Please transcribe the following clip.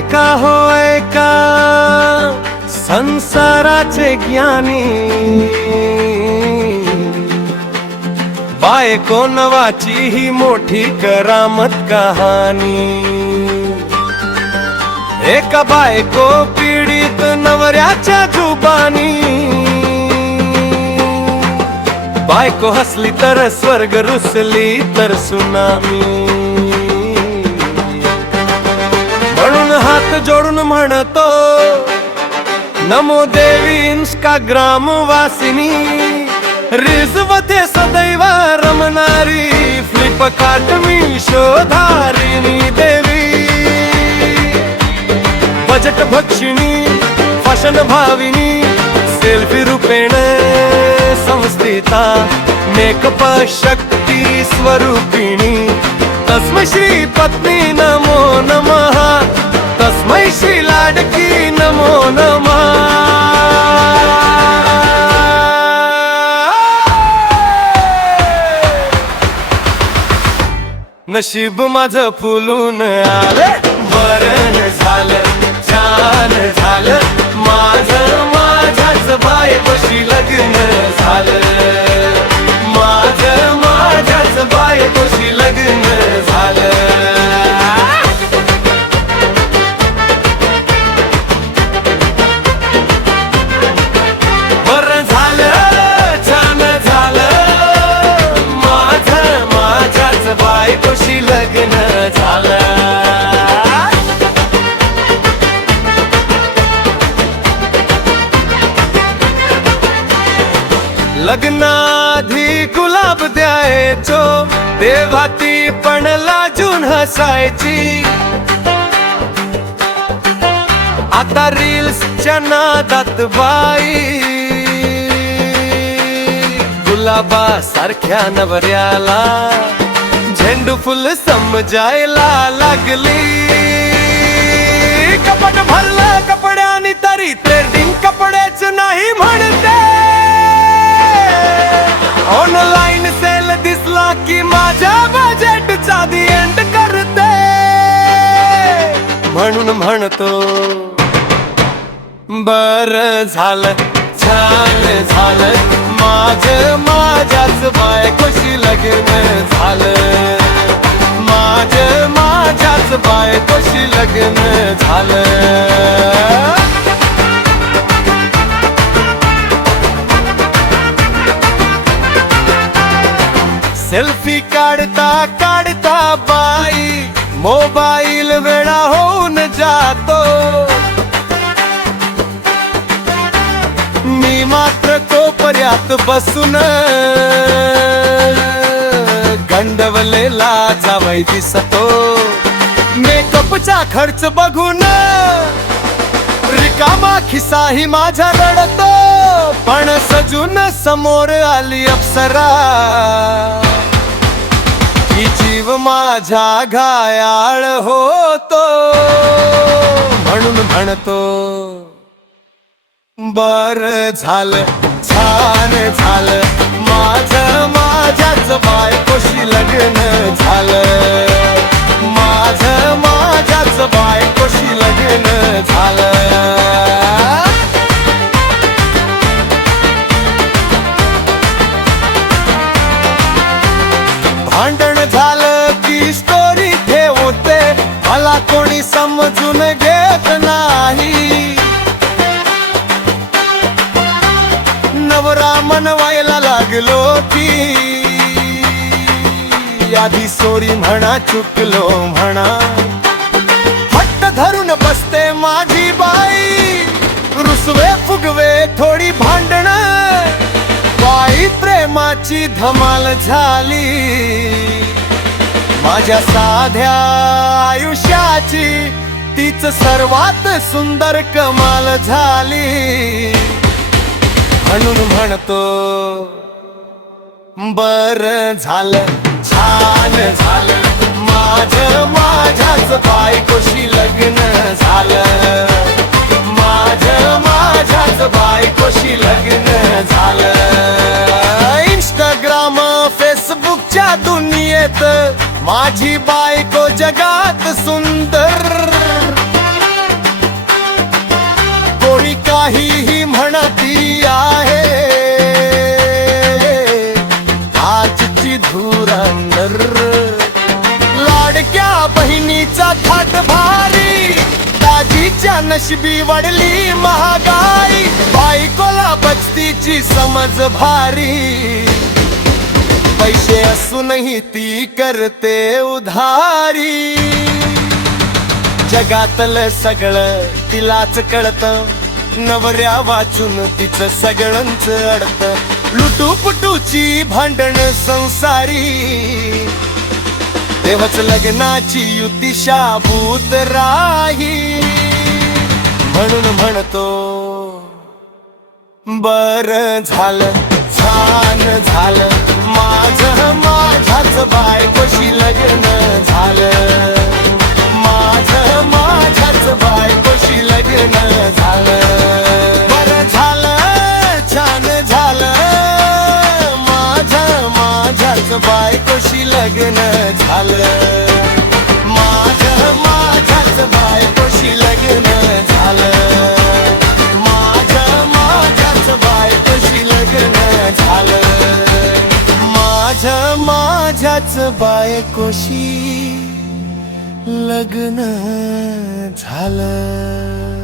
ऐका हो ऐका संसाराचे ज्ञानी, बायको नवाची ही मोठी करामत कहाणी। एका बायको पीडित नवऱ्याच्या जुबानी, बायको हसली तर स्वर्ग, रुसली तर सुनामी। म्हणून हात जोडून म्हणतो नमो देवी इंस्टाग्राम वासिनी, रिझवते सदैव रमणारी, फ्लिपकार्ट मी शोधारिणी देवी। बजट भक्षिणी फॅशन भाविनी, सेल्फी रूपेण संस्थिता, मेकअप शक्ती स्वरूपिणी। तस्मै श्री पत्नी नमो नमः, तस्मै श्री लाडकी नमो नमः। नशीब माझं फुलून आलं, बरं झालं छान झालं, माझं माझ्याच बायकोशी लग्न झालं, माझं माझ्याच बायकोशी लग्न झालं। बरं झालं छान झालं, माझं माझ्याच बायकोशी लग्न झालं। लग्नाआधी गुलाब द्यायचो, तेव्हा ती पण लाजून हसायची। आता रील्सच्या नादात बाई, गुलाबासारख्या नवऱ्याला झेंडू फुल समजायला लागली। कपट भरलं कपड्यानी तरी ट्रेंडिंग कपड्याच नाही म्हणते, ऑनलाईन सेल दिसला की माझ्या बजेटचा दी एंड करते। म्हणून म्हणतो बरं झालं छान झालं, माझं माझ्याच बायकोशी लग्न झालं, माझं माझ्याच बायकोशी लग्न झालं। सेल्फी काढता काढता बाई, मोबाईल वेळा होऊन जातो। मी मात्र कोपऱ्यात बसून गंडवलेला जावई दिसतो। मेकअपचा खर्च बघून रिकामा खिसाही माझा रडतो, पण सजून समोर आली अप्सरा, ही जीव माझा घायाळ होतो। म्हणून म्हणतो बरं झालं छान झालं, माझं माझ्याच बायकोशी लग्न झालं, माझं माझ्याच बायकोशी लग्न झालं। भांडण झालं की स्टोरी ठेवते, मला कोणी समजून घेत नाही। नवरा मनवायला लागलो की आधी सॉरी म्हणा, चुकलो म्हणा। हट्ट धरून बसते माझी बाई, रुसवे फुगवे थोडी भांडण, बाई प्रेमाची धमाल झाली। माझ्या साध्या आयुष्याची तीच सर्वात सुंदर कमाल झाली। म्हणून म्हणतो बरं झालं छान झालं, माझं माझ्याच बायकोशी लग्न झालं, माझं माझ्याच बायकोशी लग्न झालं। इंस्टाग्राम फेसबुकच्या दुनियेत माझी बायको जगात सुंदर, नशिबी वाढली महागाई, बायकोला बचतीची समज भारी, पैसे असूनही ती करते उधारी. जगातलं सगळं तिलाच कळतं, नवऱ्या वाचून तिचं सगळंच अडतं. लुटूपुटूची भांडण संसारी, तेव्हाच लग्नाची युती शाबूत राही. म्हणून म्हणतो बरं झालं छान झालं, माझं माझ्याच बायकोशी लग्न झालं, माझं माझ्याच बायकोशी लग्न झालं. बरं झालं छान झालं, माझं माझ्याच बायकोशी लग्न झालं, माझं माझ्याच बायकोशी लग्न झालं, माझं माझ्याच बायकोशी लग्न झालं, माझं माझ्याच बायकोशी लग्न झालं.